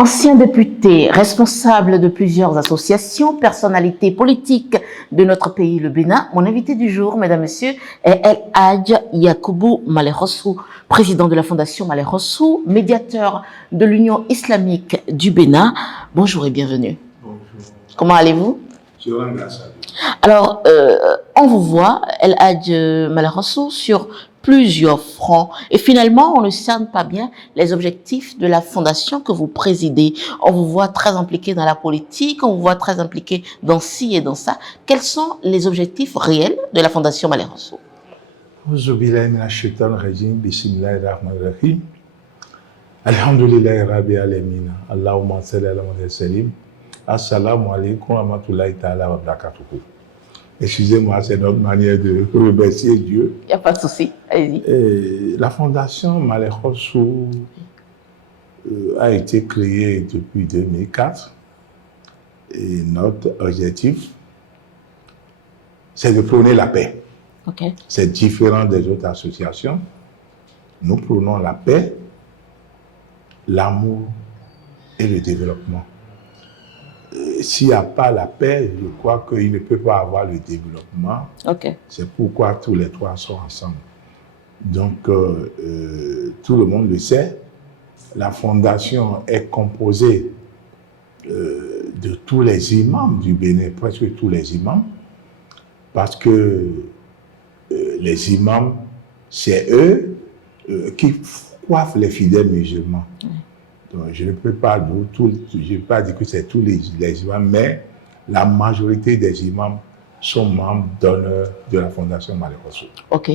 Ancien député, responsable de plusieurs associations, personnalité politique de notre pays, le Bénin, mon invité du jour, mesdames, messieurs, est El Hadj Yakubu Maleh Rossou, président de la Fondation Maleh Rossou, médiateur de l'Union islamique du Bénin. Bonjour et bienvenue. Bonjour. Comment allez-vous? Je rends grâce à Dieu. Alors, on vous voit, El Hadj Maleh Rossou, sur plusieurs fronts. Et finalement, on ne cerne pas bien les objectifs de la fondation que vous présidez. On vous voit très impliqué dans la politique, on vous voit très impliqué dans ci et dans ça. Quels sont les objectifs réels de la fondation Maleh Rossou? Bismillahirrahmanirrahim. Alhamdulillahi Rabbil Alamin. Allahumma salli ala Muhammad salim. Assalamu alaikum wa rahmatullahi ta'ala wa barakatuhu. Excusez-moi, c'est notre manière de remercier Dieu. Il n'y a pas de souci, allez-y. La fondation Maleh Rossou a été créée depuis 2004 et notre objectif, c'est de prôner la paix. Okay. C'est différent des autres associations. Nous prônons la paix, l'amour et le développement. S'il n'y a pas la paix, je crois qu'il ne peut pas avoir le développement. Okay. C'est pourquoi tous les trois sont ensemble. Donc, tout le monde le sait. La fondation est composée de tous les imams du Bénin, presque tous les imams, parce que les imams, c'est eux qui coiffent les fidèles musulmans. Donc, je ne peux pas dire que c'est tous les imams, mais la majorité des imams sont membres d'honneur de la Fondation Maleh Rossou. Ok.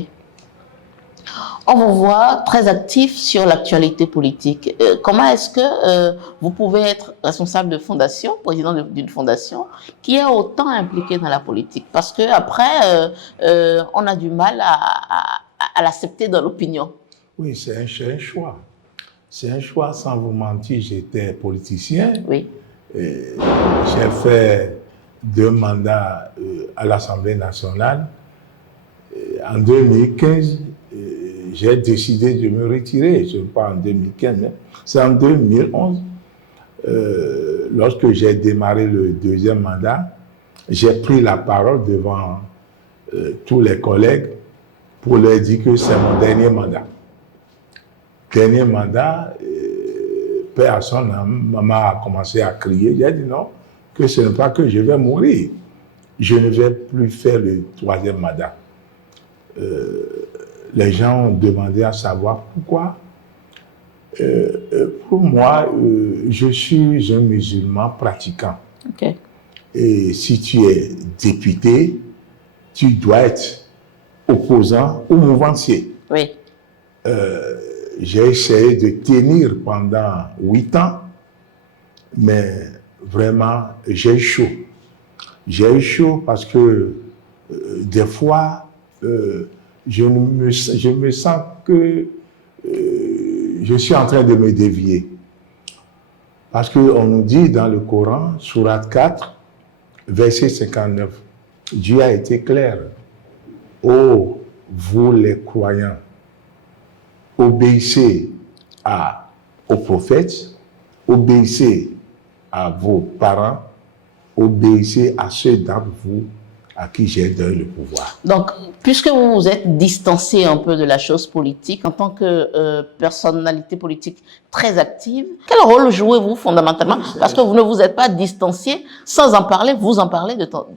On vous voit très actif sur l'actualité politique. Comment est-ce que vous pouvez être responsable de fondation, président d'une fondation, qui est autant impliquée dans la politique? Parce qu'après, on a du mal à l'accepter dans l'opinion. Oui, c'est un choix. C'est un choix, sans vous mentir, j'étais politicien. Oui. J'ai fait 2 mandats à l'Assemblée nationale. En 2015, j'ai décidé de me retirer. Ce n'est pas en 2015, mais c'est en 2011. Lorsque j'ai démarré le 2e mandat, j'ai pris la parole devant tous les collègues pour leur dire que c'est mon dernier mandat. Dernier mandat, paix à son âme, maman a commencé à crier. J'ai dit non, que ce n'est pas que je vais mourir. Je ne vais plus faire le 3e mandat. Les gens ont demandé à savoir pourquoi. Pour moi, je suis un musulman pratiquant. Okay. Et si tu es député, tu dois être opposant ou mouvancier. Oui. J'ai essayé de tenir pendant 8 ans, mais vraiment, j'ai eu chaud. J'ai eu chaud parce que des fois, je me sens que je suis en train de me dévier. Parce qu'on nous dit dans le Coran, Sourate 4, verset 59, Dieu a été clair. Ô vous les croyants, obéissez aux prophètes, obéissez à vos parents, obéissez à ceux d'entre vous à qui j'ai donné le pouvoir. Donc, puisque vous vous êtes distancé un peu de la chose politique, en tant que personnalité politique très active, quel rôle jouez-vous fondamentalement? Parce que vous ne vous êtes pas distancié, sans en parler, vous en parlez de temps,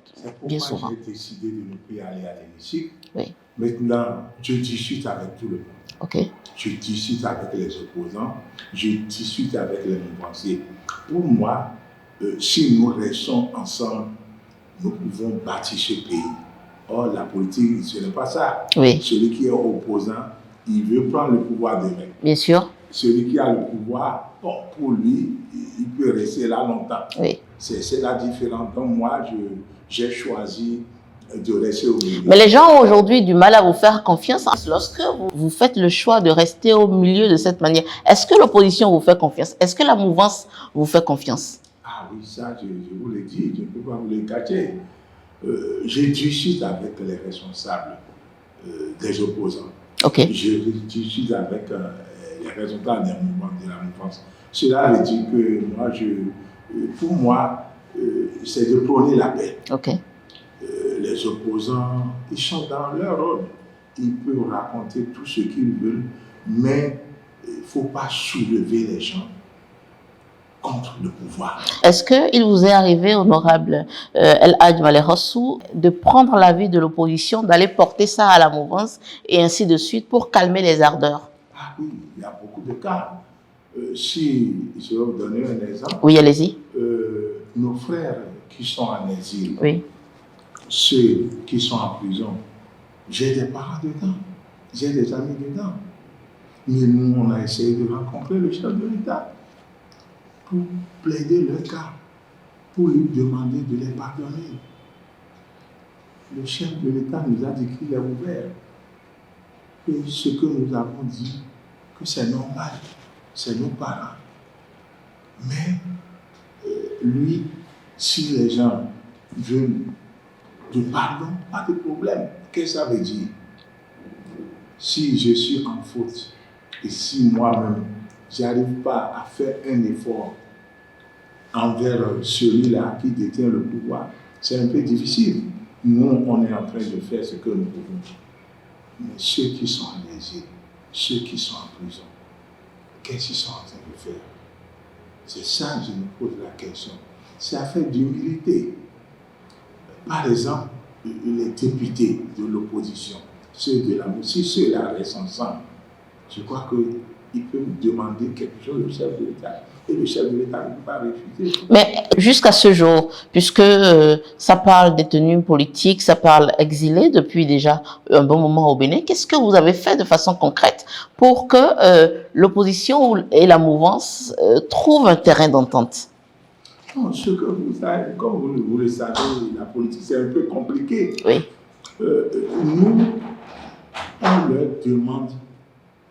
bien souvent. J'ai décidé de ne plus aller à l'hémicycle. Oui. Maintenant, je discute avec tout le monde. Okay. Je discute avec les opposants, je discute avec les mouvanciers. Pour moi, si nous restons ensemble, nous pouvons bâtir ce pays. Or, la politique, ce n'est pas ça. Oui. Celui qui est opposant, il veut prendre le pouvoir demain. Bien sûr. Celui qui a le pouvoir, bon, pour lui, il peut rester là longtemps. Oui. C'est la différence. Donc moi, j'ai choisi de rester au milieu. Mais les gens ont aujourd'hui du mal à vous faire confiance lorsque vous faites le choix de rester au milieu de cette manière. Est-ce que l'opposition vous fait confiance? Est-ce que la mouvance vous fait confiance? Ah oui, ça, je vous l'ai dit, je ne peux pas vous le cacher. Je discute avec les responsables des opposants. Okay. Je discute avec les résultats de la mouvance. Cela veut dire que pour moi, c'est de prôner la paix. Ok. Les opposants, ils sont dans leur rôle. Ils peuvent raconter tout ce qu'ils veulent, mais il ne faut pas soulever les gens contre le pouvoir. Est-ce qu'il vous est arrivé, honorable El Hadj Maleh Rossou, de prendre l'avis de l'opposition, d'aller porter ça à la mouvance et ainsi de suite pour calmer les ardeurs? Ah oui, il y a beaucoup de cas. Si je vais vous donner un exemple. Oui, allez-y. Nos frères qui sont en exil, Oui. ceux qui sont en prison, j'ai des parents dedans, j'ai des amis dedans. Mais nous, on a essayé de rencontrer le chef de l'État pour plaider leur cas, pour lui demander de les pardonner. Le chef de l'État nous a dit qu'il est ouvert. Et ce que nous avons dit, que c'est normal, c'est nos parents. Mais lui, si les gens veulent du pardon, pas de problème. Qu'est-ce que ça veut dire? Si je suis en faute et si moi-même, je n'arrive pas à faire un effort envers celui-là qui détient le pouvoir, c'est un peu difficile. Nous, on est en train de faire ce que nous pouvons. Mais ceux qui sont en exil, ceux qui sont en prison, qu'est-ce qu'ils sont en train de faire? C'est ça que je me pose la question. C'est affaire d'humilité. Par exemple, les députés de l'opposition, ceux de la si ceux-là restent ensemble, je crois qu'ils peuvent demander quelque chose au chef de l'État. Et le chef de l'État ne peut pas refuser. Mais jusqu'à ce jour, puisque ça parle détenus politiques, ça parle exilés depuis déjà un bon moment au Bénin, qu'est-ce que vous avez fait de façon concrète pour que l'opposition et la mouvance trouvent un terrain d'entente? Non, ce que vous savez, comme vous le savez, la politique, c'est un peu compliqué. Oui. Nous, on leur demande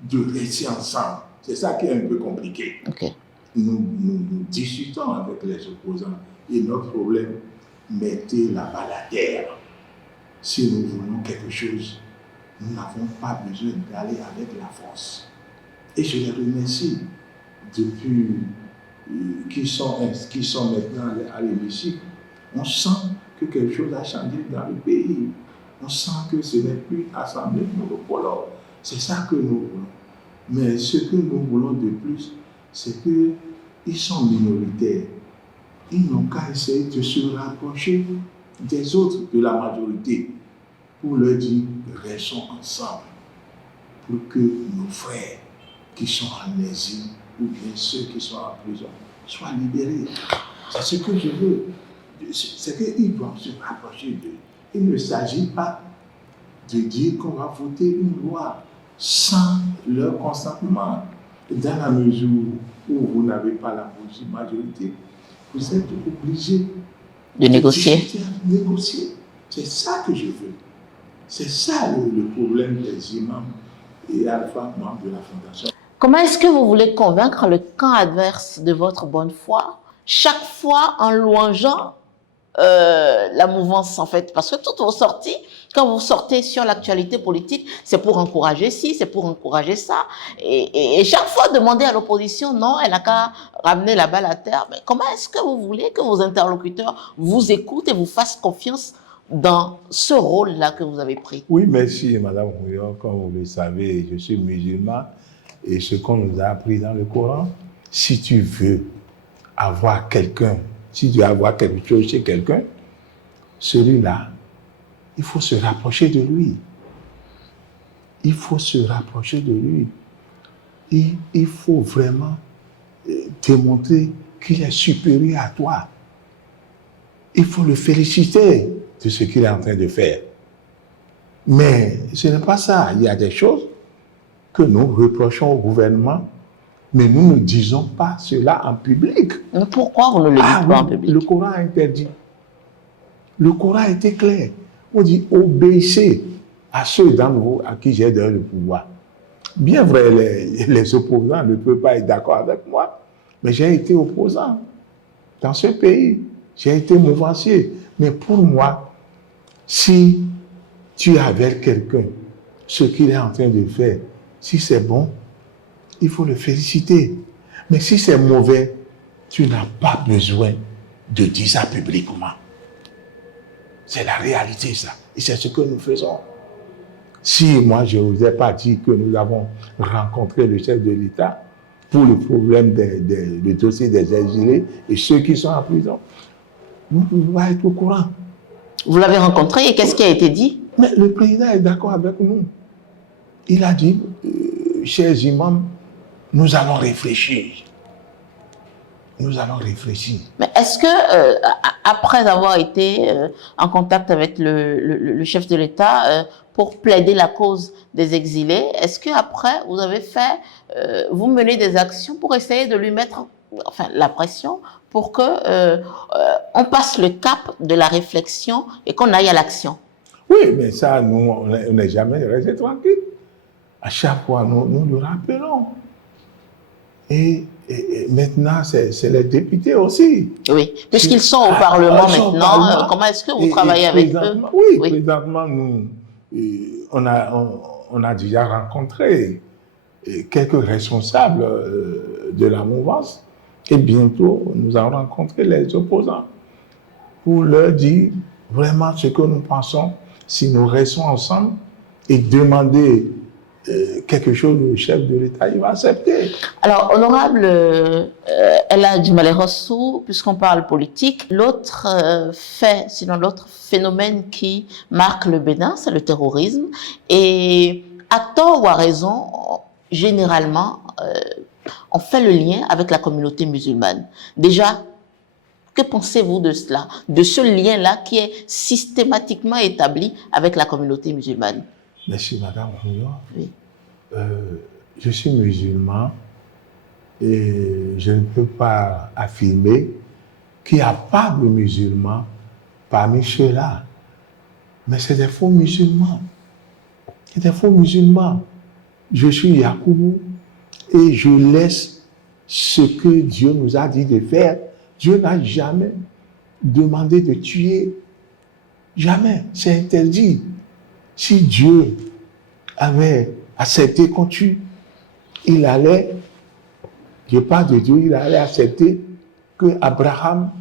de rester ensemble. C'est ça qui est un peu compliqué. Okay. Nous discutons avec les opposants et notre problème, mettez la balle à terre. Si nous voulons quelque chose, nous n'avons pas besoin d'aller avec la force. Et je les remercie depuis qui sont maintenant à l'hémicycle. On sent que quelque chose a changé dans le pays. On sent que ce n'est plus assemblée monocolore. C'est ça que nous voulons. Mais ce que nous voulons de plus, c'est qu'ils sont minoritaires. Ils n'ont qu'à essayer de se rapprocher des autres, de la majorité, pour leur dire restons ensemble, pour que nos frères qui sont en exil ou bien ceux qui sont en prison soient libérés. C'est ce que je veux. C'est qu'ils doivent se rapprocher d'eux. Il ne s'agit pas de dire qu'on va voter une loi sans leur consentement. Dans la mesure où vous n'avez pas la majorité, vous êtes obligé de négocier. C'est ça que je veux. C'est ça le problème des imams et alpha membres de la fondation. Comment est-ce que vous voulez convaincre le camp adverse de votre bonne foi, chaque fois en louangeant la mouvance, en fait? Parce que toutes vos sorties, quand vous sortez sur l'actualité politique, c'est pour encourager ci, c'est pour encourager ça. Et chaque fois, demander à l'opposition, non, elle n'a qu'à ramener la balle à terre. Mais comment est-ce que vous voulez que vos interlocuteurs vous écoutent et vous fassent confiance dans ce rôle-là que vous avez pris? Oui, merci, Madame Rouillon. Comme vous le savez, je suis musulman. Et ce qu'on nous a appris dans le Coran, si tu veux avoir quelqu'un, si tu veux avoir quelque chose chez quelqu'un, celui-là, il faut se rapprocher de lui. Il faut se rapprocher de lui. Et il faut vraiment démontrer qu'il est supérieur à toi. Il faut le féliciter de ce qu'il est en train de faire. Mais ce n'est pas ça. Il y a des choses que nous reprochons au gouvernement, mais nous ne disons pas cela en public. Mais pourquoi vous ne le dites pas en public? Le Coran interdit. Le Coran a été clair. On dit obéissez à ceux d'entre vous à qui j'ai donné le pouvoir. Bien vrai, les opposants ne peuvent pas être d'accord avec moi, mais j'ai été opposant dans ce pays. J'ai été mouvancier. Mais pour moi, si tu es avec quelqu'un, ce qu'il est en train de faire, si c'est bon, il faut le féliciter. Mais si c'est mauvais, tu n'as pas besoin de dire ça publiquement. C'est la réalité, ça. Et c'est ce que nous faisons. Si moi, je ne vous ai pas dit que nous avons rencontré le chef de l'État pour le problème du dossier des exilés et ceux qui sont en prison, nous pouvons être au courant. Vous l'avez rencontré et qu'est-ce qui a été dit? Mais le président est d'accord avec nous. Il a dit, chers imams, nous allons réfléchir. Nous allons réfléchir. Mais est-ce que, après avoir été en contact avec le chef de l'État pour plaider la cause des exilés, est-ce que après vous avez fait, vous menez des actions pour essayer de lui mettre, enfin, la pression pour que on passe le cap de la réflexion et qu'on aille à l'action? Oui, mais ça, nous, on n'est jamais resté tranquille. À chaque fois, nous le rappelons. Et maintenant, c'est les députés aussi. Oui, puisqu'ils sont au Parlement maintenant, comment est-ce que vous travaillez avec eux? Oui, présentement, nous, on a déjà rencontré quelques responsables de la mouvance et bientôt, nous allons rencontrer les opposants pour leur dire vraiment ce que nous pensons. Si nous restons ensemble et demander quelque chose au chef de l'État, il va accepter. Alors, honorable Elhadji Maleh Rossou, puisqu'on parle politique, l'autre fait, sinon l'autre phénomène qui marque le Bénin, c'est le terrorisme. Et à tort ou à raison, généralement, on fait le lien avec la communauté musulmane. Déjà, que pensez-vous de cela, de ce lien-là qui est systématiquement établi avec la communauté musulmane? Merci, Madame Rouillon. Oui. Je suis musulman et je ne peux pas affirmer qu'il n'y a pas de musulmans parmi ceux-là. Mais c'est des faux musulmans. C'est des faux musulmans. Je suis Yacoubou et je laisse ce que Dieu nous a dit de faire. Dieu n'a jamais demandé de tuer. Jamais. C'est interdit. Si Dieu avait accepté qu'on tue, il allait, je parle de Dieu, il allait accepter que Abraham,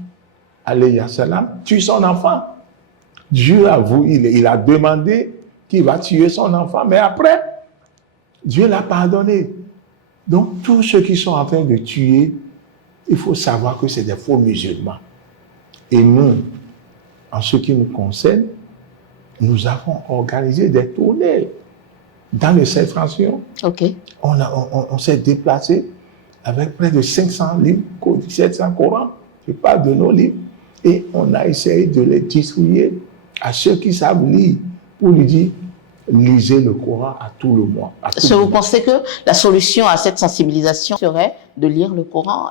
alayhi salam, tue son enfant. Dieu il a demandé qu'il va tuer son enfant, mais après, Dieu l'a pardonné. Donc, tous ceux qui sont en train de tuer, il faut savoir que c'est des faux musulmans. Et nous, en ce qui nous concerne, nous avons organisé des tournées dans les septentrions. Okay. On s'est déplacé avec près de 500 livres, 700 Corans, je parle de nos livres, et on a essayé de les distribuer à ceux qui savent lire pour lui dire, lisez le Coran à tout le monde. Est-ce que vous pensez que la solution à cette sensibilisation serait de lire le Coran?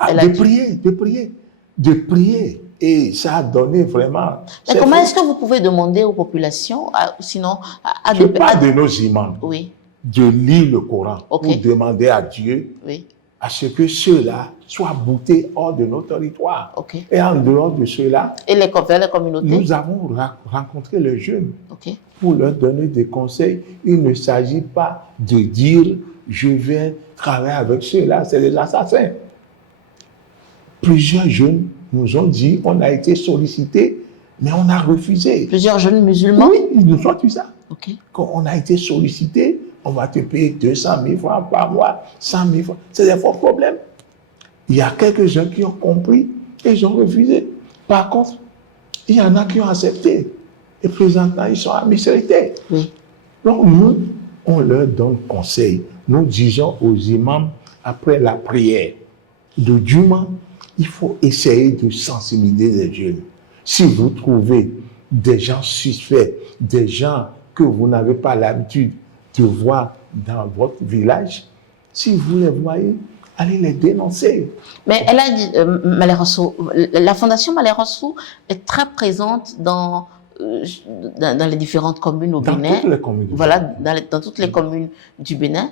De prier. Et ça a donné vraiment... Mais comment est-ce que vous pouvez demander aux populations, sinon... Je parle de nos imams, oui, de lire le Coran, okay, pour demander à Dieu, oui, à ce que ceux-là soient boutés hors de nos territoires. okay. Et en dehors de ceux-là, et les communautés, nous avons rencontré les jeunes, okay, pour leur donner des conseils. Il ne s'agit pas de dire « je vais travailler avec ceux-là, c'est des assassins ». Plusieurs jeunes nous ont dit, on a été sollicités, mais on a refusé. Plusieurs jeunes musulmans? Oui, ils nous ont dit ça. Okay. Quand on a été sollicité, on va te payer 200 000 francs par mois, 100 000 francs. C'est des faux problèmes. Il y a quelques-uns qui ont compris et ils ont refusé. Par contre, il y en a qui ont accepté. Et présentement, ils sont à misérité. Oui. Donc, nous, on leur donne conseil. Nous disons aux imams, après la prière de Juma, il faut essayer de sensibiliser les jeunes. Si vous trouvez des gens suspects, des gens que vous n'avez pas l'habitude de voir dans votre village, si vous les voyez, allez les dénoncer. Mais Elhadji Maleh Rossou, la Fondation Maleh Rossou est très présente dans les différentes communes au Bénin. Dans toutes les communes. Voilà, dans toutes les communes du Bénin.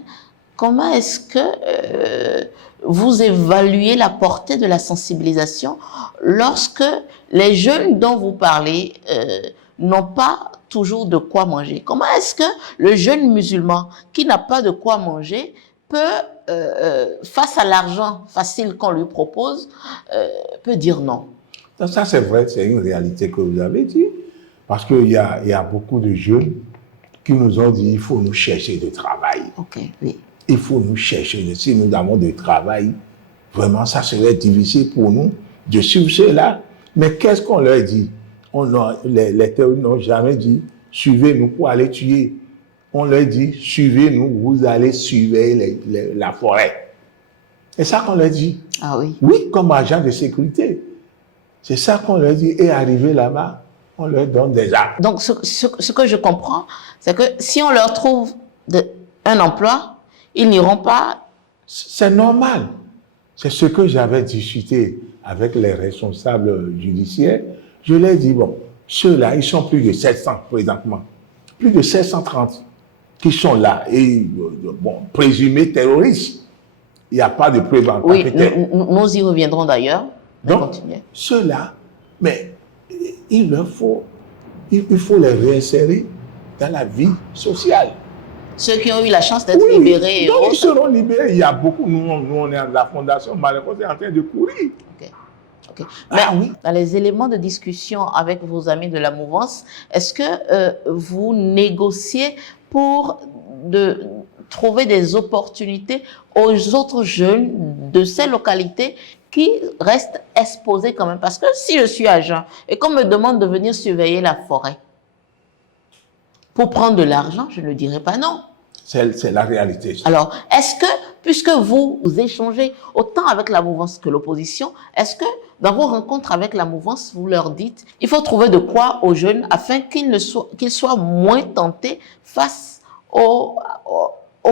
Comment est-ce que vous évaluez la portée de la sensibilisation lorsque les jeunes dont vous parlez n'ont pas toujours de quoi manger? Comment est-ce que le jeune musulman qui n'a pas de quoi manger peut face à l'argent facile qu'on lui propose, peut dire non. Donc ça, c'est vrai, c'est une réalité que vous avez dit. Parce qu'il y a beaucoup de jeunes qui nous ont dit il faut nous chercher de travail. Ok, oui. Il faut nous chercher. Si nous avons de travail, vraiment, ça serait difficile pour nous de suivre cela. Mais qu'est-ce qu'on leur dit? Les théories n'ont jamais dit suivez-nous pour aller tuer. On leur dit suivez-nous, vous allez surveiller la forêt. C'est ça qu'on leur dit. Ah oui. Oui, comme agent de sécurité. C'est ça qu'on leur dit. Et arrivé là-bas, on leur donne des armes. Donc, ce que je comprends, c'est que si on leur trouve un emploi, ils n'iront pas. C'est normal. C'est ce que j'avais discuté avec les responsables judiciaires. Je leur ai dit, bon, ceux-là, ils sont plus de 700 présentement. Plus de 730 qui sont là. Et, bon, présumés terroristes. Il n'y a pas de preuve en Oui, tant nous y reviendrons d'ailleurs. Donc, ceux-là, mais il faut les réinsérer dans la vie sociale. Ceux qui ont eu la chance d'être libérés. Donc ils seront libérés. Il y a beaucoup, nous on est à la fondation, malheureusement, c'est en train de courir. Okay. Mais oui. Dans les éléments de discussion avec vos amis de la mouvance, est-ce que vous négociez pour trouver des opportunités aux autres jeunes de ces localités qui restent exposés quand même? Parce que si je suis agent et qu'on me demande de venir surveiller la forêt pour prendre de l'argent, je ne dirais pas non. C'est la réalité. Alors, est-ce que, puisque vous échangez autant avec la mouvance que l'opposition, est-ce que dans vos rencontres avec la mouvance, vous leur dites il faut trouver de quoi aux jeunes afin qu'ils soient moins tentés face aux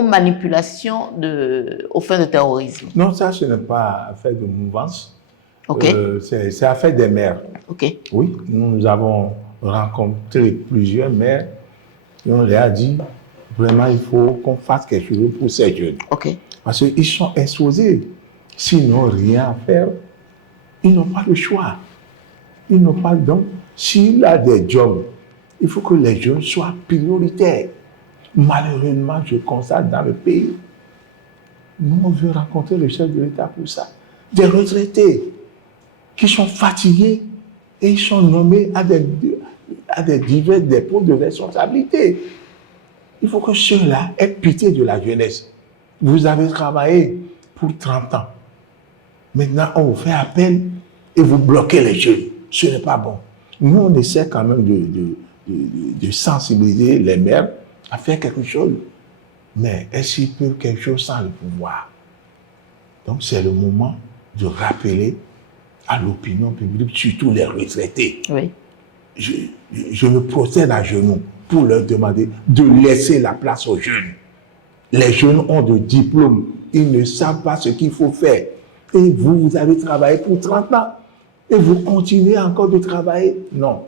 manipulations aux fins de terrorisme? Non, ça, ce n'est pas affaire de mouvance. Okay. C'est affaire des maires. Okay. Oui, nous avons rencontré plusieurs maires et on leur a dit vraiment, il faut qu'on fasse quelque chose pour ces jeunes. Okay. Parce qu'ils sont exposés. S'ils n'ont rien à faire, ils n'ont pas le choix. Ils n'ont pas donc. S'il y a des jobs, il faut que les jeunes soient prioritaires. Malheureusement, je constate dans le pays, nous, on veut rencontrer le chef de l'État pour ça. Des retraités qui sont fatigués et ils sont nommés à des divers dépôts de responsabilité. Il faut que ceux-là aient pitié de la jeunesse. Vous avez travaillé pour 30 ans. Maintenant, on vous fait appel et vous bloquez les jeunes. Ce n'est pas bon. Nous, on essaie quand même de sensibiliser les maires à faire quelque chose. Mais est-ce qu'ils peuvent quelque chose sans le pouvoir? Donc, c'est le moment de rappeler à l'opinion publique, surtout les retraités. Oui. Je me procède à genoux pour leur demander de laisser la place aux jeunes. Les jeunes ont de diplômes, ils ne savent pas ce qu'il faut faire. Et vous avez travaillé pour 30 ans et vous continuez encore de travailler. Non,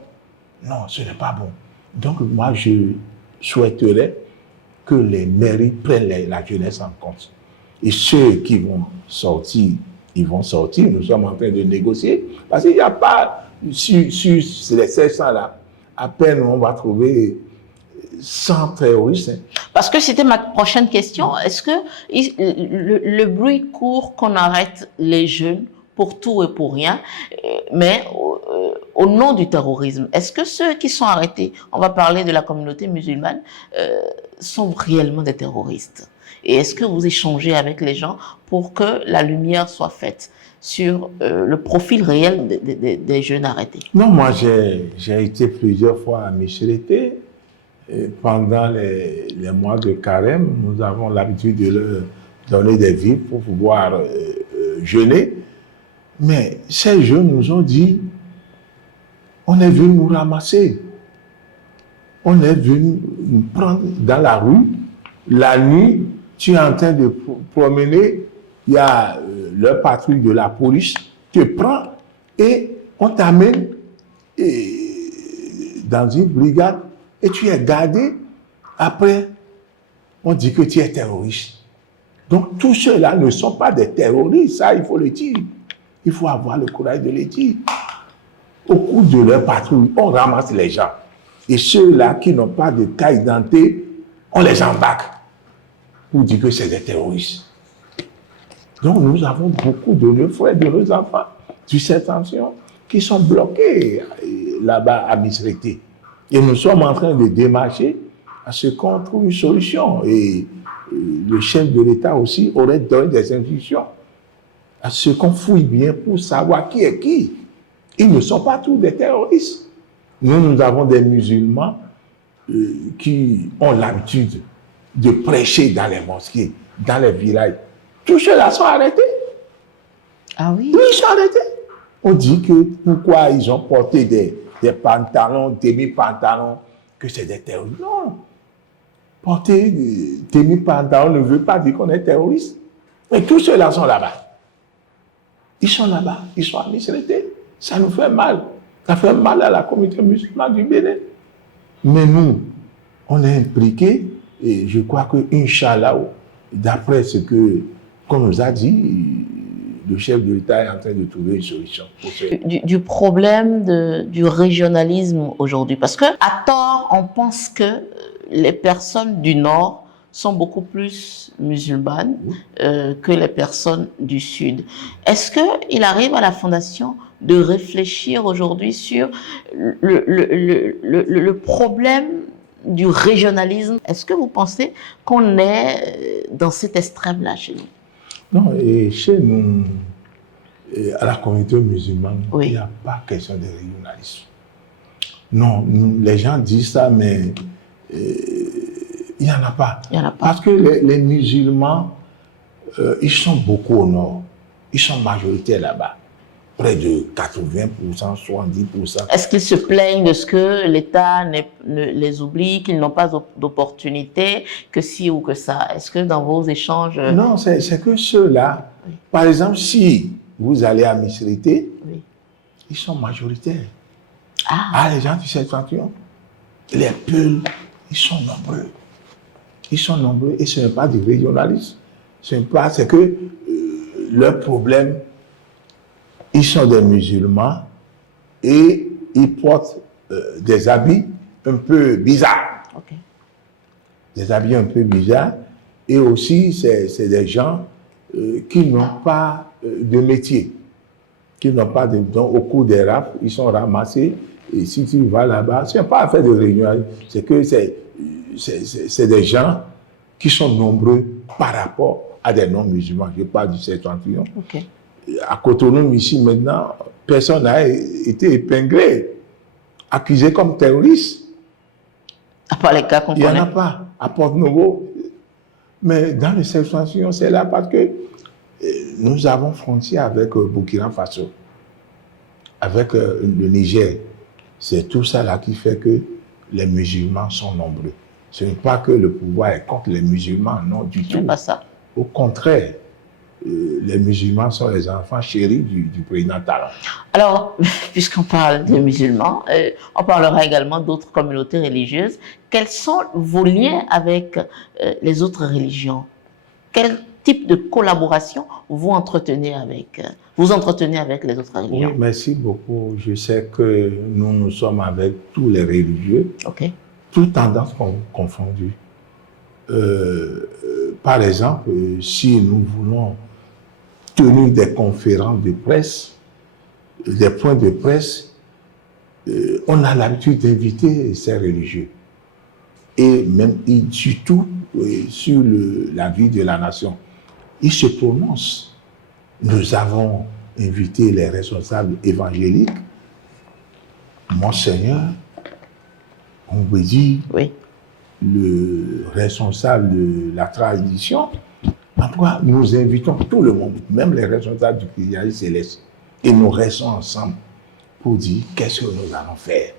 ce n'est pas bon. Donc moi, je souhaiterais que les mairies prennent la jeunesse en compte. Et ceux qui vont sortir, ils vont sortir. Nous sommes en train de négocier. Parce qu'il n'y a pas, sur les 700 là, à peine on va trouver 100 terroristes. Parce que c'était ma prochaine question. Est-ce que le bruit court qu'on arrête les jeunes pour tout et pour rien, mais au nom du terrorisme, est-ce que ceux qui sont arrêtés, on va parler de la communauté musulmane, sont réellement des terroristes? Et est-ce que vous échangez avec les gens pour que la lumière soit faite sur le profil réel des jeunes arrêtés? Non, moi j'ai été plusieurs fois à Micheletté. Pendant les mois de carême, nous avons l'habitude de leur donner des vivres pour pouvoir jeûner. Mais ces jeunes nous ont dit, on est venu nous ramasser. On est venu nous prendre dans la rue. La nuit, tu es en train de promener, il y a leur patrouille de la police, te prend et on t'amène dans une brigade et tu es gardé. Après, on dit que tu es terroriste. Donc, tous ceux-là ne sont pas des terroristes, ça, il faut le dire. Il faut avoir le courage de le dire. Au cours de leur patrouille, on ramasse les gens. Et ceux-là qui n'ont pas de cas d'identité, on les embarque pour dire que c'est des terroristes. Donc, nous avons beaucoup de nos frères, de nos enfants du septentrion qui sont bloqués là-bas à Misrete. Et nous sommes en train de démarcher à ce qu'on trouve une solution. Et le chef de l'État aussi aurait donné des instructions à ce qu'on fouille bien pour savoir qui est qui. Ils ne sont pas tous des terroristes. Nous avons des musulmans qui ont l'habitude de prêcher dans les mosquées, dans les villages. Tous ceux-là sont arrêtés. Ah oui? Oui, ils sont arrêtés. On dit que pourquoi ils ont porté des pantalons, demi-pantalons, que c'est des terroristes. Non. Porter des demi-pantalons ne veut pas dire qu'on est terroriste. Mais tous ceux-là sont là-bas. Ils sont là-bas. Ils sont à Misrete. Ça nous fait mal. Ça fait mal à la communauté musulmane du Bénin. Mais nous, on est impliqués et je crois que, Inch'Allah, d'après ce qu'on nous a dit, le chef de l'État est en train de trouver une solution. Du problème du régionalisme aujourd'hui. Parce que, à tort, on pense que les personnes du Nord sont beaucoup plus musulmanes que les personnes du Sud. Est-ce qu'il arrive à la Fondation de réfléchir aujourd'hui sur le problème du régionalisme? Est-ce que vous pensez qu'on est dans cet extrême-là chez nous? Non, et chez nous, à la communauté musulmane, oui. Il n'y a pas question de régionalisme. Non, les gens disent ça, mais il n'y en a pas. Il n'y en a pas. Parce que les musulmans, ils sont beaucoup au nord. Ils sont majoritaires là-bas. Près de 80%, 70%. Est-ce qu'ils se plaignent de ce que l'État les oublie, qu'ils n'ont pas d'opportunité, que ci ou que ça? Est-ce que dans vos échanges... Non, c'est que ceux-là, oui. Par exemple, si vous allez à Misrete, oui. Ils sont majoritaires. Ah, les gens du septentrion, les Peuls, ils sont nombreux. Ils sont nombreux et ce n'est pas du régionalisme. C'est que leur problème, ils sont des musulmans et ils portent des habits un peu bizarres. Okay. Des habits un peu bizarres. Et aussi, c'est des gens qui n'ont pas de métier. Qui n'ont pas de... Donc, au cours des rafles, ils sont ramassés. Et si tu vas là-bas, ce n'est pas affaire de réunion. C'est que c'est des gens qui sont nombreux par rapport à des non-musulmans. Je parle du septentrion. Okay. À Cotonou, ici, maintenant, personne n'a été épinglé, accusé comme terroriste. À part les cas qu'on connaît. Il n'y en a pas, à Porte-Novo. Mais dans le septentrion, c'est là parce que nous avons frontière avec Burkina Faso, avec le Niger. C'est tout ça là qui fait que les musulmans sont nombreux. Ce n'est pas que le pouvoir est contre les musulmans, non du tout. C'est pas ça. Au contraire. Les musulmans sont les enfants chéris du président Talon. Alors, puisqu'on parle des musulmans, on parlera également d'autres communautés religieuses. Quels sont vos liens avec les autres religions? Quel type de collaboration vous entretenez avec les autres religions? Oui, merci beaucoup. Je sais que nous sommes avec tous les religieux, okay. Toutes tendances confondues. Par exemple, si nous voulons tenir des conférences de presse, des points de presse, on a l'habitude d'inviter ces religieux. Et même, surtout, sur la vie de la nation. Ils se prononcent. Nous avons invité les responsables évangéliques, Monseigneur Ongbedi, oui. Le responsable de la tradition. En tout cas, nous invitons tout le monde, même les responsables du christianisme céleste, et nous restons ensemble pour dire qu'est-ce que nous allons faire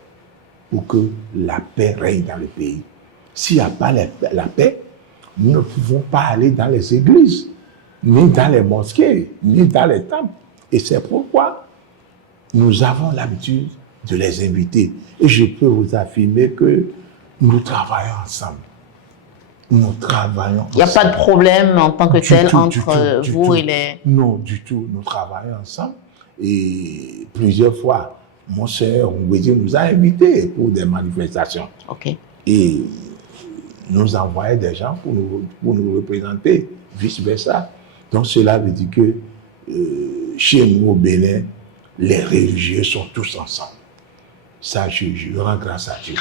pour que la paix règne dans le pays. S'il n'y a pas la paix, nous ne pouvons pas aller dans les églises, ni dans les mosquées, ni dans les temples. Et c'est pourquoi nous avons l'habitude de les inviter. Et je peux vous affirmer que nous travaillons ensemble. Nous travaillons ensemble. Il n'y a pas de problème en tant que tel entre vous et les... Non, du tout. Nous travaillons ensemble. Et plusieurs fois, Monseigneur Ongbedi nous a invités pour des manifestations. Okay. Et nous envoyait des gens pour nous représenter, vice-versa. Donc cela veut dire que chez nous au Bénin, les religieux sont tous ensemble. Ça, je rends grâce à Dieu.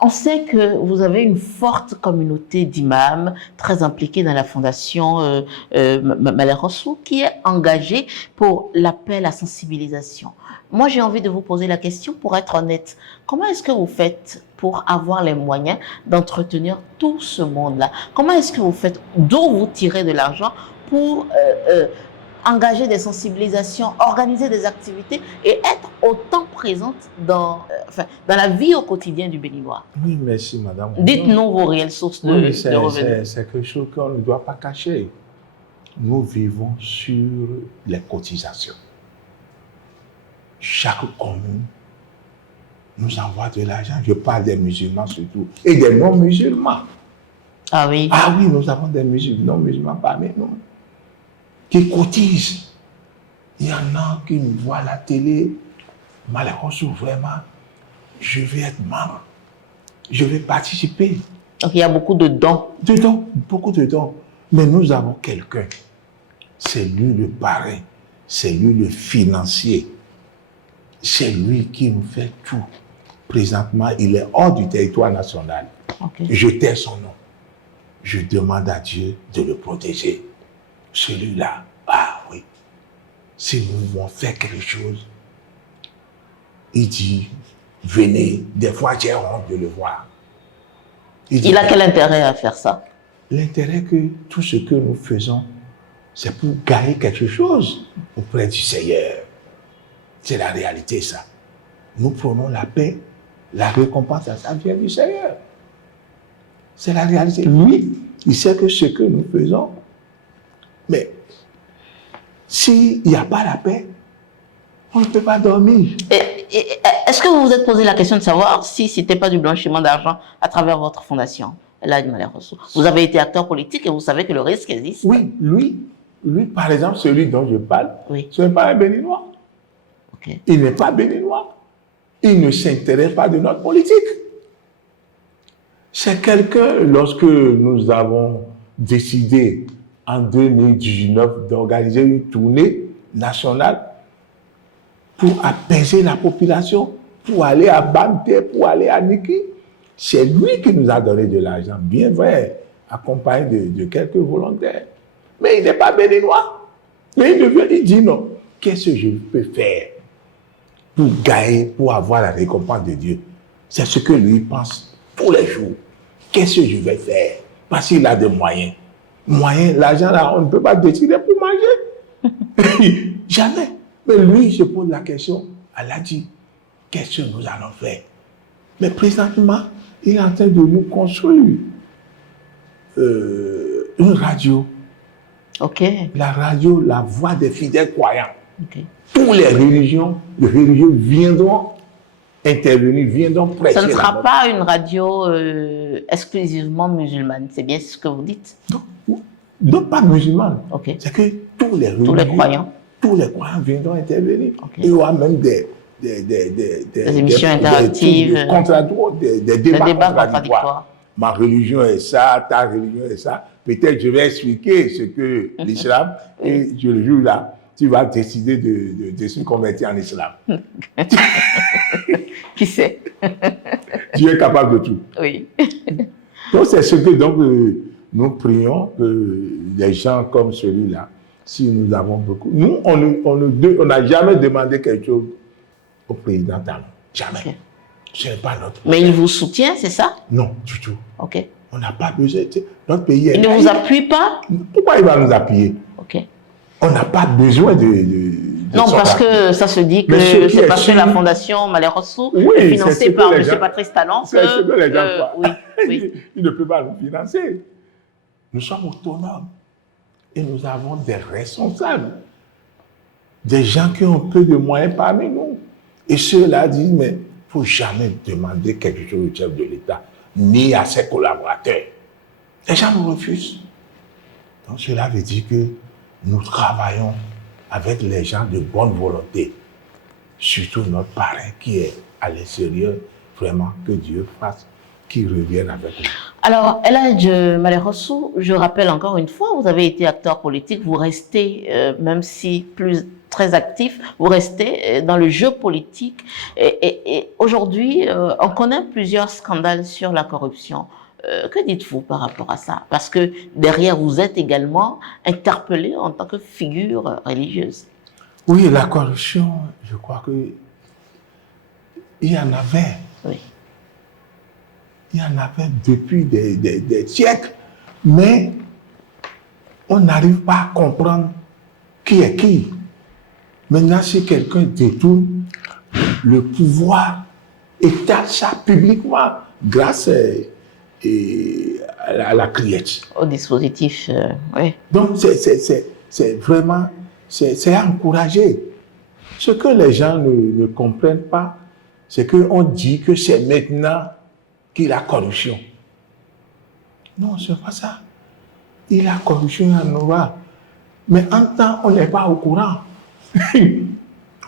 On sait que vous avez une forte communauté d'imams très impliqués dans la fondation Malher Rossou qui est engagée pour l'appel à sensibilisation. Moi, j'ai envie de vous poser la question pour être honnête. Comment est-ce que vous faites pour avoir les moyens d'entretenir tout ce monde-là? Comment est-ce que vous faites? D'où vous tirez de l'argent pour engager des sensibilisations, organiser des activités et être autant présente dans la vie au quotidien du Béninois? Oui, merci madame. Dites-nous vos réelles sources de revenus. C'est quelque chose qu'on ne doit pas cacher. Nous vivons sur les cotisations. Chaque commune nous envoie de l'argent. Je parle des musulmans surtout et des non-musulmans. Ah oui? Ah oui, nous avons des non-musulmans parmi nous qui cotisent. Il y en a qui nous voient à la télé. Malher Rossou, vraiment, je vais être membre. Je vais participer. Donc il y a beaucoup de dons. De dons, beaucoup de dons. Mais nous avons quelqu'un. C'est lui le parrain. C'est lui le financier. C'est lui qui nous fait tout. Présentement, il est hors du territoire national. Okay. Je tais son nom. Je demande à Dieu de le protéger. Celui-là, ah oui, si nous voulons faire quelque chose, il dit, venez. Des fois, j'ai honte de le voir. Il a quel intérêt à faire ça? L'intérêt que tout ce que nous faisons, c'est pour gagner quelque chose auprès du Seigneur. C'est la réalité, ça. Nous prenons la paix, la récompense, ça vient du Seigneur. C'est la réalité. Lui, il sait que ce que nous faisons, mais s'il n'y a pas la paix, on ne peut pas dormir. Est-ce que vous vous êtes posé la question de savoir si ce n'était pas du blanchiment d'argent à travers votre fondation, Malher Rossou? Vous avez été acteur politique et vous savez que le risque existe. Oui, lui par exemple, celui dont je parle, oui. Ce n'est pas un Béninois. Okay. Il n'est pas béninois. Il ne s'intéresse pas de notre politique. C'est quelqu'un, lorsque nous avons décidé en 2019 d'organiser une tournée nationale pour apaiser la population, pour aller à Bamté, pour aller à Niki, c'est lui qui nous a donné de l'argent, bien vrai, accompagné de quelques volontaires. Mais il n'est pas béninois. Mais il dit non. Qu'est-ce que je peux faire pour gagner, pour avoir la récompense de Dieu? C'est ce que lui pense tous les jours. Qu'est-ce que je vais faire? Parce qu'il a des moyens. L'argent là, on ne peut pas décider pour manger. Jamais. Mais lui, je pose la question, elle a dit, qu'est-ce que nous allons faire? Mais présentement, il est en train de nous construire une radio. Ok. La radio, la voix des fidèles croyants. Okay. Toutes les religions viendront intervenir, viendront prêcher. Ça ne sera pas une radio exclusivement musulmane, c'est bien ce que vous dites? Non, pas musulmane. Okay. C'est que tous les croyants viendront intervenir. Okay. Il y aura même des émissions interactives, des débats contradictoires. Ma religion est ça, ta religion est ça. Peut-être je vais expliquer ce que l'islam, et je le jure là, tu vas décider de se convertir en islam. Qui sait? Tu es capable de tout. Oui. Donc c'est ce que nous prions que des gens comme celui-là, si nous avons beaucoup. Nous, on n'a jamais demandé quelque chose au président Talon. Jamais. Okay. Ce n'est pas notre. Mais il vous soutient, c'est ça? Non, du tout. Ok. On n'a pas besoin. Notre pays est. Il ne vous appuie pas? Pourquoi il va nous appuyer? Ok. On n'a pas besoin de non, parce que ça se dit que c'est parce que la fondation Malher Rossou est financée par M. Patrice Talon. C'est ce que les gens croient. Oui. Il ne peut pas nous financer. Nous sommes autonomes. Et nous avons des responsables. Des gens qui ont peu de moyens parmi nous. Et ceux-là disent, mais il ne faut jamais demander quelque chose au chef de l'État, ni à ses collaborateurs. Les gens nous refusent. Donc cela veut dire que nous travaillons avec les gens de bonne volonté, surtout notre parrain qui est à l'extérieur, vraiment que Dieu fasse qu'il revienne avec nous. Alors, El Hadj Maleh Rossou, je rappelle encore une fois, vous avez été acteur politique, vous restez, même si plus très actif, vous restez dans le jeu politique. Et aujourd'hui, on connaît plusieurs scandales sur la corruption. Que dites-vous par rapport à ça? Parce que derrière, vous êtes également interpellé en tant que figure religieuse. Oui, la corruption, je crois que il y en avait. Oui. Il y en avait depuis des siècles, mais on n'arrive pas à comprendre qui est qui. Maintenant, si quelqu'un détourne le pouvoir, étale ça publiquement grâce à la criette. Au dispositif, oui. Donc, c'est vraiment, c'est encouragé. Ce que les gens ne comprennent pas, c'est qu'on dit que c'est maintenant qu'il y a corruption. Non, c'est pas ça. Il y a corruption en aura. Mais en temps, on n'est pas au courant.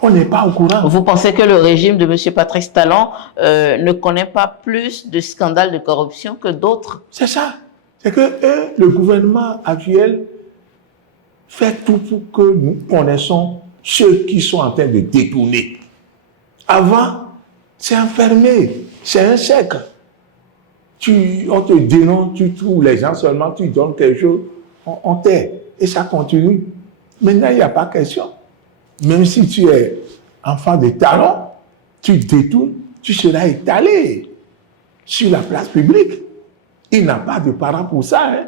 On n'est pas au courant. Vous pensez que le régime de M. Patrice Talon ne connaît pas plus de scandales de corruption que d'autres? C'est ça. C'est que le gouvernement actuel fait tout pour que nous connaissons ceux qui sont en train de détourner. Avant, c'est enfermé. C'est un secret. On te dénonce, tu trouves les gens seulement, tu donnes quelque chose, on tait. Et ça continue. Maintenant, il n'y a pas question. Même si tu es enfant de talent, tu détournes, tu seras étalé sur la place publique. Il n'a pas de parents pour ça. Hein.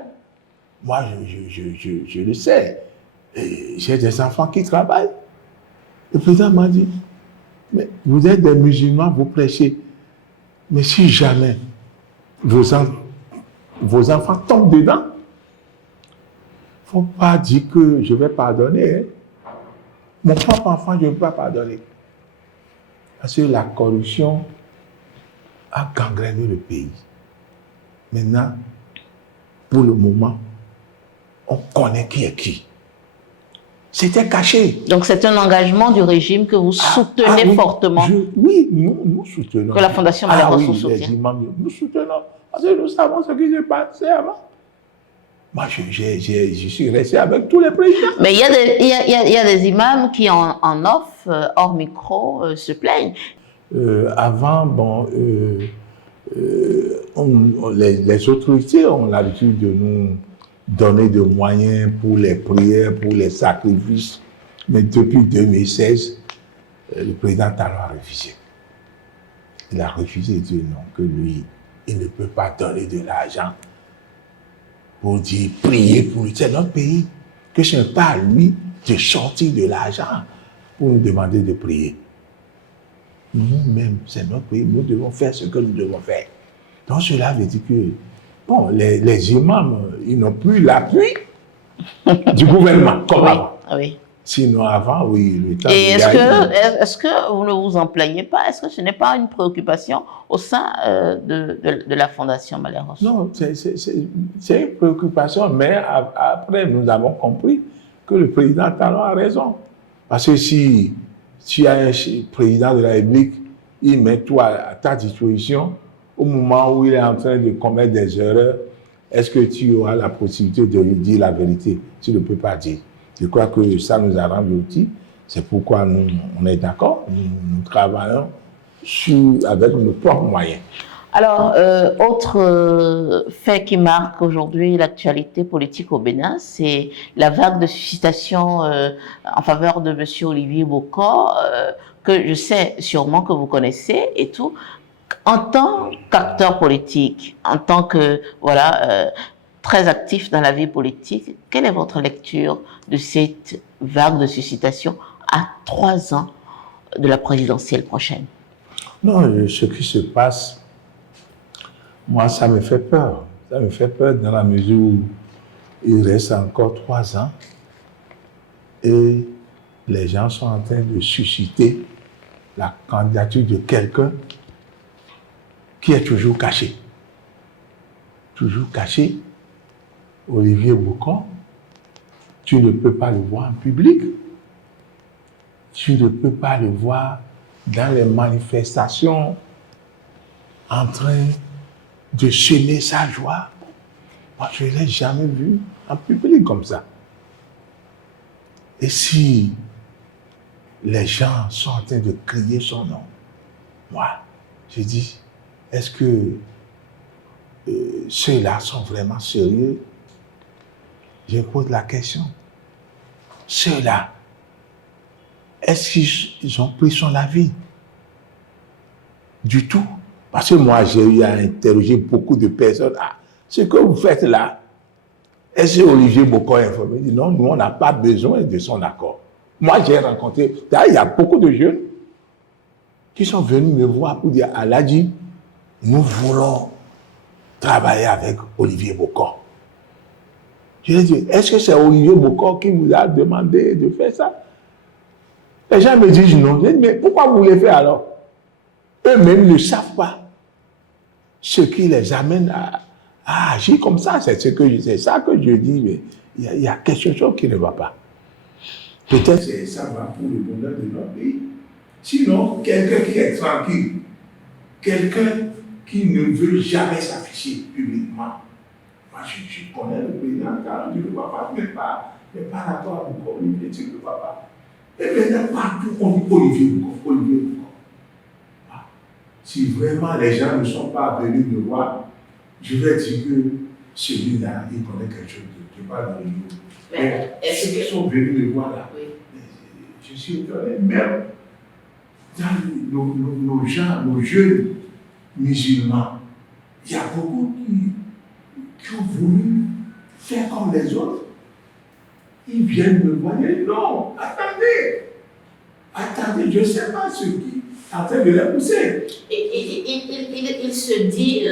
Moi, je le sais. J'ai des enfants qui travaillent. Le président m'a dit, mais vous êtes des musulmans, vous prêchez. Mais si jamais vos enfants tombent dedans, il ne faut pas dire que je vais pardonner. Hein. Mon propre enfant, je ne peux pas pardonner. Parce que la corruption a gangréné le pays. Maintenant, pour le moment, on connaît qui est qui. C'était caché. Donc c'est un engagement du régime que vous soutenez oui, fortement. Oui, nous soutenons. Que la Fondation Maleh Rossou soutient. Les imams, nous soutenons. Parce que nous savons ce qui s'est passé avant. Moi, je suis resté avec tous les présidents. Mais il y a des imams qui en off, hors micro, se plaignent. Avant, bon, les autorités ont l'habitude de nous donner des moyens pour les prières, pour les sacrifices. Mais depuis 2016, le président Talon a refusé. Il a refusé de dire non, que lui, il ne peut pas donner de l'argent pour dire prier pour lui. C'est notre pays, que ce n'est pas à lui de sortir de l'argent pour nous demander de prier. Nous-mêmes, c'est notre pays, nous devons faire ce que nous devons faire. Donc cela veut dire que, bon, les imams, ils n'ont plus l'appui du gouvernement, comme avant. Oui. Sinon, avant, oui, le temps. Et est-ce que vous ne vous en plaignez pas? Est-ce que ce n'est pas une préoccupation au sein de la Fondation Maleh Rossou? Non, c'est une préoccupation, mais après, nous avons compris que le président Talon a raison. Parce que si tu as un président de la République, il met toi à ta disposition, au moment où il est en train de commettre des erreurs, est-ce que tu auras la possibilité de lui dire la vérité? Tu ne peux pas dire. Je crois que ça nous a rendu outils. C'est pourquoi on est d'accord. Nous travaillons avec nos propres moyens. Alors, autre fait qui marque aujourd'hui l'actualité politique au Bénin, c'est la vague de suscitation en faveur de M. Olivier Bokor, que je sais sûrement que vous connaissez et tout. En tant qu'acteur politique, en tant que, voilà, très actif dans la vie politique, quelle est votre lecture de cette vague de suscitation à 3 ans de la présidentielle prochaine? Non, ce qui se passe, moi, ça me fait peur. Ça me fait peur dans la mesure où il reste encore 3 ans et les gens sont en train de susciter la candidature de quelqu'un qui est toujours caché. Toujours caché. Olivier Bokor, tu ne peux pas le voir en public. Tu ne peux pas le voir dans les manifestations en train de semer sa joie. Moi, je ne l'ai jamais vu en public comme ça. Et si les gens sont en train de crier son nom, moi, je dis, est-ce que ceux-là sont vraiment sérieux? Je pose la question. Ceux-là, est-ce qu'ils ont pris son avis? Du tout. Parce que moi, j'ai eu à interroger beaucoup de personnes. Ah, ce que vous faites là, est-ce que Olivier Bokor est informé? Il dit non, nous, on n'a pas besoin de son accord. Moi, j'ai rencontré, il y a beaucoup de jeunes qui sont venus me voir pour dire, Aladji, nous voulons travailler avec Olivier Bokor. Je lui ai dit, est-ce que c'est Olivier Bokor qui vous a demandé de faire ça? Les gens me disent non. Je dis, mais pourquoi vous voulez faire alors? Eux-mêmes ne savent pas ce qui les amène à agir comme ça. C'est ça que je dis, mais il y a quelque chose qui ne va pas. Peut-être que ça va pour le bonheur de notre pays. Sinon, quelqu'un qui est tranquille, quelqu'un qui ne veut jamais s'afficher publiquement. Moi, je connais le président, car je ne vois pas, mais pas rapport à Olivier, tu ne vois pas. Et maintenant, partout, on dit Olivier Bokor, Olivier Bokor. Si vraiment les gens ne sont pas venus me voir, je vais dire que celui-là, il connaît quelque chose. Je ne parle pas de lui. Mais ceux qui sont venus me voir là, oui. Je suis étonné, même dans nos gens, nos jeunes musulmans, il y a beaucoup qui ont voulu faire comme les autres. Ils viennent me voir et disent non, attendez, je ne sais pas ce qui est en train de les pousser. Il se dit,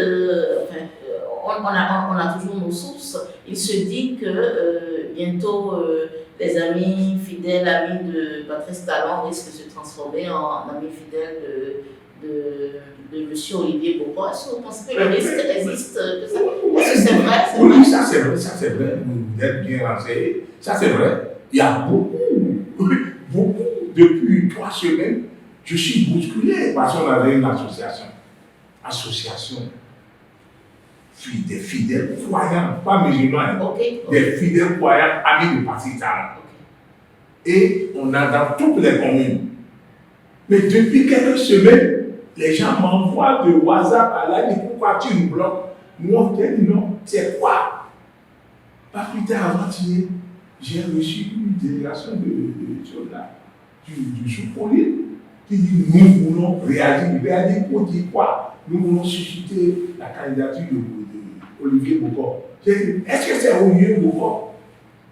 on a toujours nos sources, il se dit que bientôt les amis fidèles, amis de Patrice Talon risquent de se transformer en amis fidèles de M. Olivier Bokor. Est-ce que vous pensez que le risque existe? Est-ce que c'est vrai? Oui, ça c'est vrai, vous êtes bien renseigné, ça c'est vrai. Il y a beaucoup, depuis 3 semaines, je suis bousculé parce qu'on avait une association des fidèles croyants, pas musulmans, des fidèles croyants amis de Patrice Talon. Et on a dans toutes les communes. Mais depuis quelques semaines, les gens m'envoient de WhatsApp à la dit pourquoi tu nous bloques? Nous on dit non, c'est quoi? Pas plus tard avant-hier, j'ai reçu une délégation de soldats du sous-police qui dit nous voulons réagir. Réagir pour dire quoi? Nous voulons susciter la candidature de Olivier Bokor. Est-ce que c'est Olivier Bokor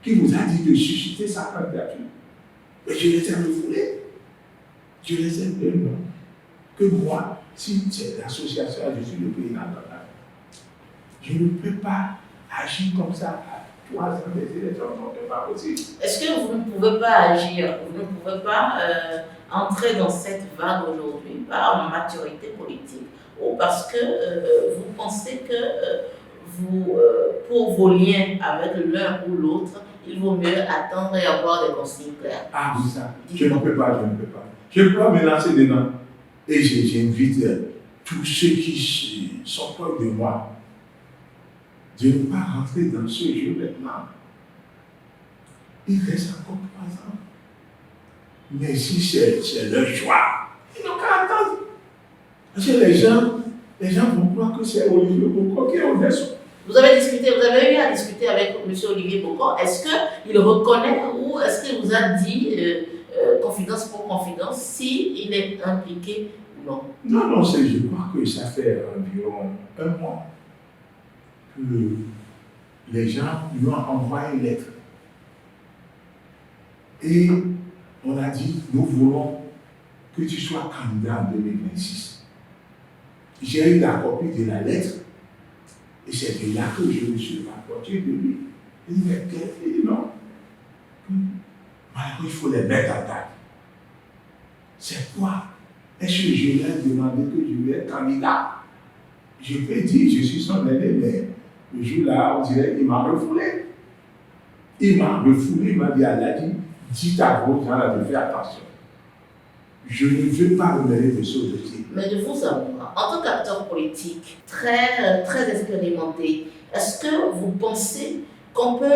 qui vous a dit de susciter sa candidature? Mais je les ai refoulés. Je les ai dit non. Que moi, si c'est l'association, je suis le président de la je ne peux pas agir comme ça à 3 ans des élections, non, ce n'est pas possible. Est-ce que vous ne pouvez pas agir, vous ne pouvez pas entrer dans cette vague aujourd'hui par maturité politique ou parce que vous pensez que pour vos liens avec l'un ou l'autre, il vaut mieux attendre et avoir des consignes claires? Ah oui, ça, je ne peux pas. Je ne peux pas me lancer dedans. Et j'invite tous ceux qui sont proches de moi de ne pas rentrer dans ce jeu maintenant. Il reste encore 3 ans. Mais si c'est leur choix, ils n'ont qu'à attendre. Parce que les gens vont croire que c'est Olivier Bokor qui est au dessus. Vous avez eu à discuter avec M. Olivier Bokor. Est-ce qu'il reconnaît ou est-ce qu'il vous a dit confidence pour confidence s'il est impliqué ou non? Non, je crois que ça fait environ 1 mois que les gens lui ont envoyé une lettre. Et on a dit, nous voulons que tu sois candidat en 2026. J'ai eu la copie de la lettre et c'est de là que je me suis rapproché de lui. Il dit, non. Alors il faut les mettre à table. C'est quoi? Est-ce que je lui ai demandé que je vais être candidat? Je peux dire, je suis son aîné, mais le jour-là, on dirait, il m'a refoulé. Il m'a dit, Aladji, dis ta voix, de faire attention. je ne veux pas me mêler de ce dossier. Mais de vous à moi, en tant qu'acteur politique très expérimenté, est-ce que vous pensez qu'on peut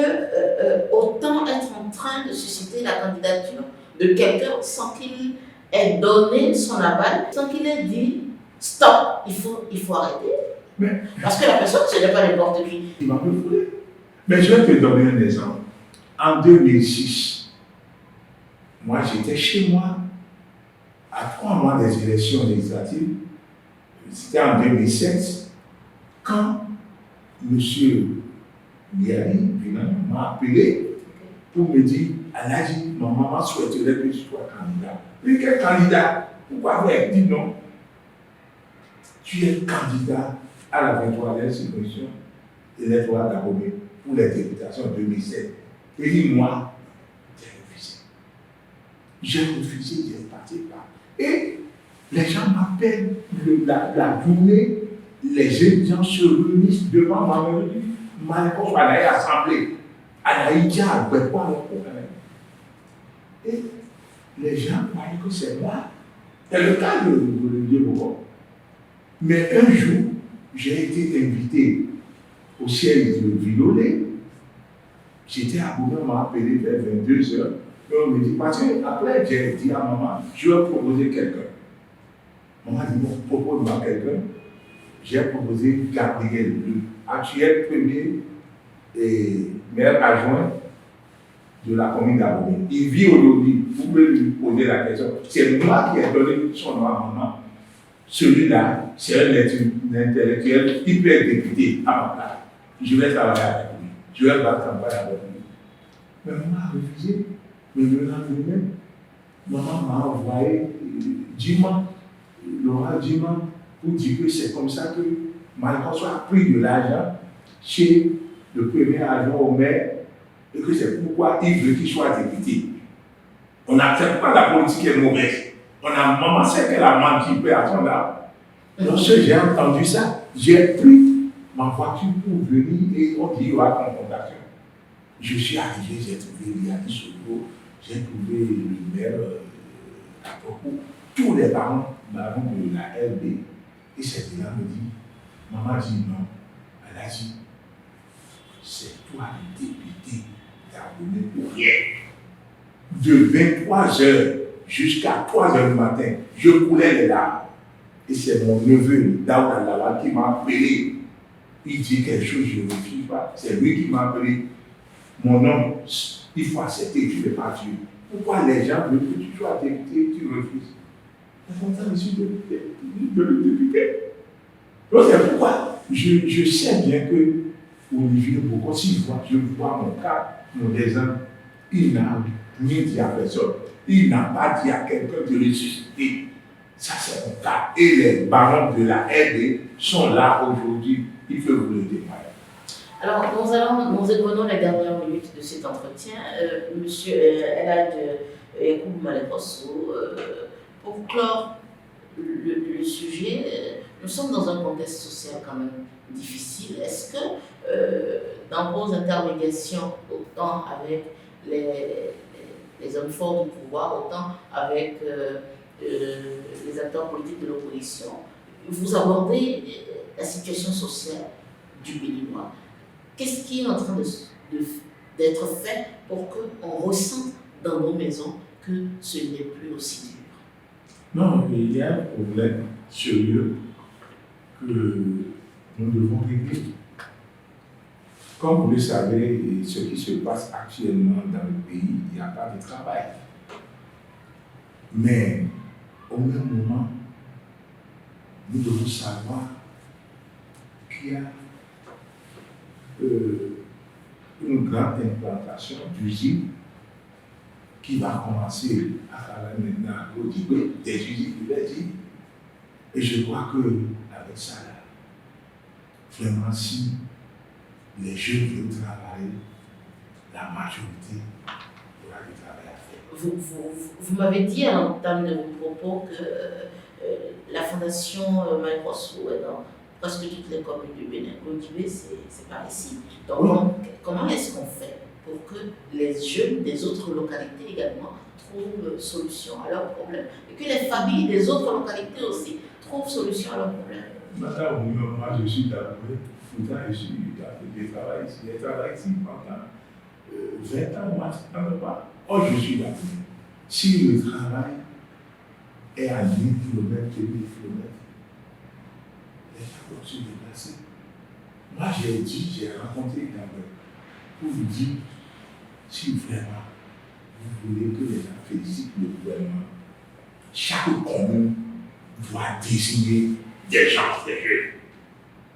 autant être en train de susciter la candidature de quelqu'un sans qu'il ait donné son aval, sans qu'il ait dit stop, il faut arrêter? Mais, parce que la personne, ce n'est pas n'importe qui. Il m'a peu foulé. Mais je vais te donner un exemple. En 2006, moi j'étais chez moi à 3 mois des élections législatives. C'était en 2007, quand M. Liali m'a appelé pour me dire, Alhaji, ma maman souhaiterait que je sois candidat. Mais quel candidat? Pourquoi vous avez dit non? Tu es candidat à la 23e circonscription électorale d'Abomey pour les députations 2007. Et dit, moi, j'ai refusé. J'ai refusé, j'ai parti pas. Et les gens m'appellent la journée, les gens se réunissent devant ma maison. Malheureusement, à l'Assemblée, à l'Aïtia, à Bépois, et les gens croyaient que c'est moi. C'est le cas de Dieu Bobo. Mais un jour, j'ai été invité au siège de Villolé. J'étais à Boulogne, on m'a appelé vers 22h. Et on me dit, parce que après, j'ai dit à maman, je vais proposer quelqu'un. Maman dit, bon, propose-moi quelqu'un. J'ai proposé Gabriel Bleu, actuel premier maire adjoint de la commune d'Abomey. Il vit aujourd'hui, vous pouvez lui poser la question. C'est moi qui ai donné son nom à maman. Celui-là, c'est un intellectuel, il peut être député à ma place. Je vais travailler avec lui. Je vais battre campagne avec lui. Mais maman a refusé. Mais le lendemain, maman m'a envoyé Laura Dima, pour dire que c'est comme ça que Malcos a pris de l'argent chez le premier adjoint au maire et que c'est pourquoi il veut qu'il soit député. On n'accepte pas la politique qui est mauvaise. Maman sait qu'elle a menti peu à son âme. Lorsque j'ai entendu ça, j'ai pris ma voiture pour venir et on dit il y aura confrontation. Je suis arrivé, j'ai trouvé Liali Solo, j'ai trouvé le maire à propos, tous les parents de la LB. Et cette là me dit, maman dit non, elle a dit, c'est toi le député d'Abomey pour rien. De 23h jusqu'à 3h du matin, je coulais les larmes. Et c'est mon neveu, Daoud Alawal, qui m'a appelé. Il dit quelque chose, je ne refuse pas. C'est lui qui m'a appelé. Mon homme, il faut accepter, tu n'es pas Dieu. Pourquoi les gens veulent que tu sois député, tu refuses? C'est comme ça, je suis député. Donc c'est pourquoi je sais bien que Olivier Boko, si je vois mon cas, mon exemple, il n'a rien dit à personne. Il n'a pas dit à quelqu'un de le susciter. Ça, c'est mon cas. Et les barons de la RD sont là aujourd'hui. Il faut vous le témoigner. Alors, nous évoluons les dernières minutes de cet entretien. Monsieur Elhadj Yacoub Malekrosso, pour clore le sujet, nous sommes dans un contexte social quand même difficile. Est-ce que dans vos intermédiations, autant avec les hommes forts du pouvoir, autant avec les acteurs politiques de l'opposition, vous abordez la situation sociale du Béninois? Qu'est-ce qui est en train d'être fait pour qu'on ressente dans nos maisons que ce n'est plus aussi dur? Non, il y a un problème sérieux que nous devons régler. Comme vous le savez, ce qui se passe actuellement dans le pays, il n'y a pas de travail. Mais au même moment, nous devons savoir qu'il y a une grande implantation d'usines qui va commencer à travers maintenant au Dibé, des usines de l'Asie. Et je crois qu'avec ça, là, vraiment, si les jeunes veulent travailler, la majorité aura du travail à faire. Vous m'avez dit à l'entame de vos propos que la fondation Malekrosso est dans presque toutes les communes du Bénin. Godibé, c'est par ici. Donc, comment est-ce qu'on fait pour que les jeunes des autres localités également trouvent solution à leurs problèmes et que les familles des autres localités aussi trouvent solution à leurs problèmes. Madame, moi je suis d'Aboué, pourtant je suis d'Afrique, j'ai travaillé ici pendant 20 ans, moi, pas. Oh, je suis d'Aboué. Si le travail est à 10 km, 20 km, les gens doivent se déplacer. Moi j'ai rencontré Gaboué pour vous dire, si vraiment vous voulez que les gens félicitent le gouvernement, chaque commune doit désigner des gens, des jeunes.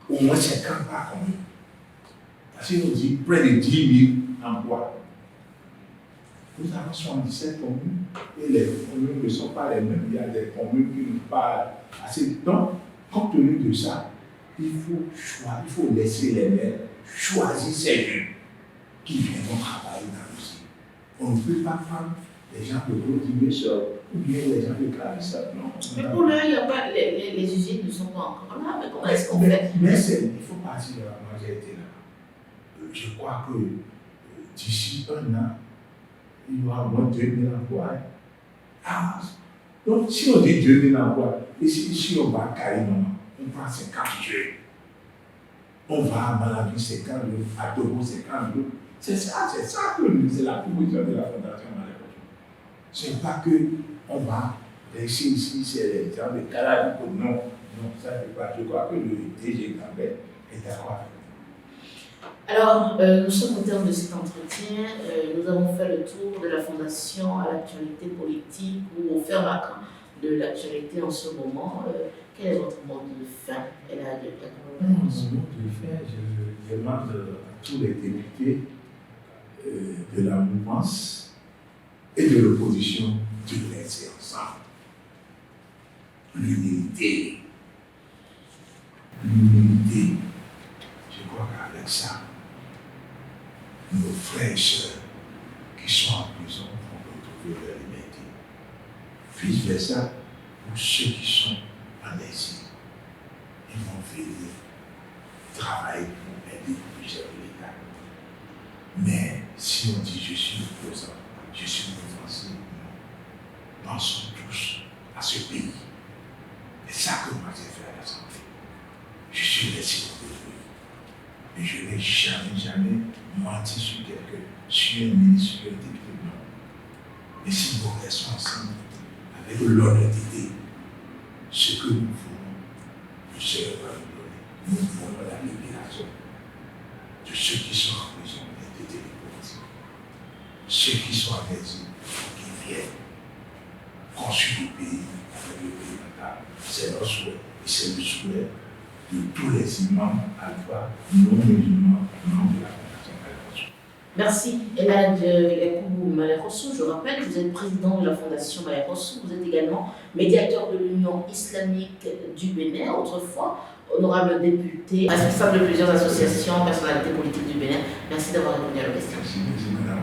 Au moins 50 par commune. Parce qu'on dit près de 10 000 emplois. Nous avons 77 communes et les communes ne sont pas les mêmes. Il y a des communes qui n'ont pas assez de temps. Compte tenu de ça, il faut laisser les maires choisir ces jeunes qui viendront travailler dans le site. On ne peut pas prendre les gens de Côte seuls ou bien les gens de Clarissa. Non. Mais pour l'heure, il n'y a pas, les usines ne sont pas encore là. Mais comment est-ce qu'on fait? Mais il faut partir de la majorité là. Je crois que d'ici un an, il y aura moins de 2000 emplois. Ah, donc si on dit 2000 emplois, et si on va à Carrément, on prend 50 jeunes. On va à Malawi 50 jeunes, à Togo 50 jeunes. C'est ça que c'est la proposition de la Fondation Malais. Ce n'est pas qu'on va laisser ici, c'est les gens de Caraïbes. Non, ça ne fait pas. Je crois que le DG Gambet est d'accord avec nous. Alors, nous sommes au terme de cet entretien. Nous avons fait le tour de la Fondation à l'actualité politique ou au faire marquant de l'actualité en ce moment. Quel est votre mot de fin? Mon mot de fin, je demande à tous les députés de la mouvance et de l'opposition de rester ensemble. L'unité. Je crois qu'avec ça, nos frères et sœurs qui sont en prison vont retrouver leur liberté. Vice versa, pour ceux qui sont en exil, ils vont venir travailler pour aider plusieurs l'État. Mais si on dit je suis opposant, je suis offensif, non. Pensons tous à ce pays. C'est ça que moi j'ai fait à l'Assemblée. Je suis resté au début. Mais je n'ai jamais menti sur quelqu'un, sur un ministre, sur un député, non. Mais si nous restons ensemble, avec l'honnêteté, ce que nous voulons, le Seigneur va nous donner. Nous voulons la libération de ceux qui sont en prison et des politiques. Ceux qui sont en exil, qui viennent construire le pays avec le pays natal. C'est notre souhait et c'est le souhait de tous les imams alpha, non musulmans, non de la Fondation Malais. Merci. Elhadj Yacoubou Malais Rosso, je rappelle que vous êtes président de la Fondation Malais Rosso, vous êtes également médiateur de l'Union islamique du Bénin, autrefois honorable député, responsable de plusieurs associations, personnalités politiques du Bénin. Merci d'avoir répondu à la question. Merci, madame.